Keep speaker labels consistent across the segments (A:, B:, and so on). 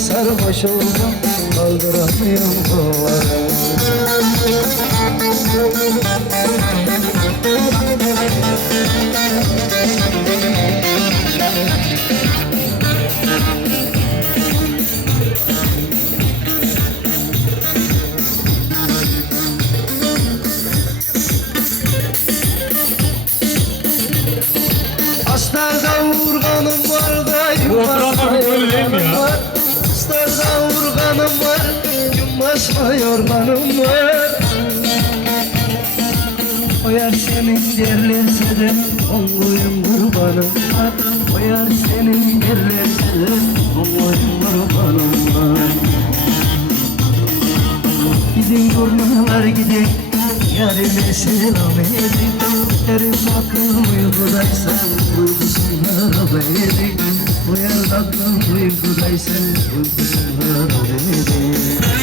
A: sarhoş oldum Kaldıramıyorum kolları Yumbaşma yorganım var O senin derlerse de Ongoyun kurbanım var senin derlerse de Ongoyun kurbanım var Gidin kurnalar gidin Yarime selam edin Yarım aklım uykudaysa Uykusuna rab edin Uyan aklım uykudaysa Uykusuna rab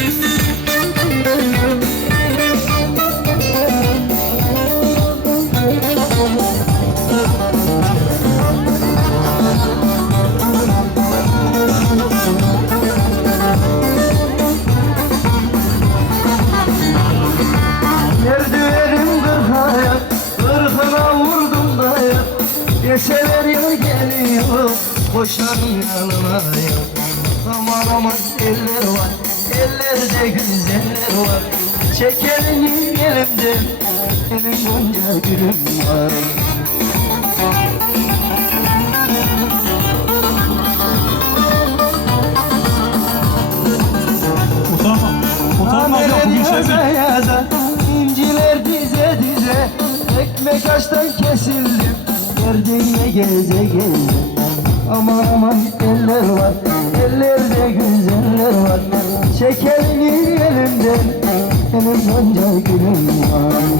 A: Deseler ya geliyor Koşarım yanına ya. Aman aman eller var Ellerde güzeller var. Çek elini elimden Benim gonca gülüm var.
B: Utanma. Utanma ya bugün şey
A: yaza İnciler dize dize Ekmek açtan kesildi. Yerdiğine geze geze Aman aman eller var Ellerde güzeller var one.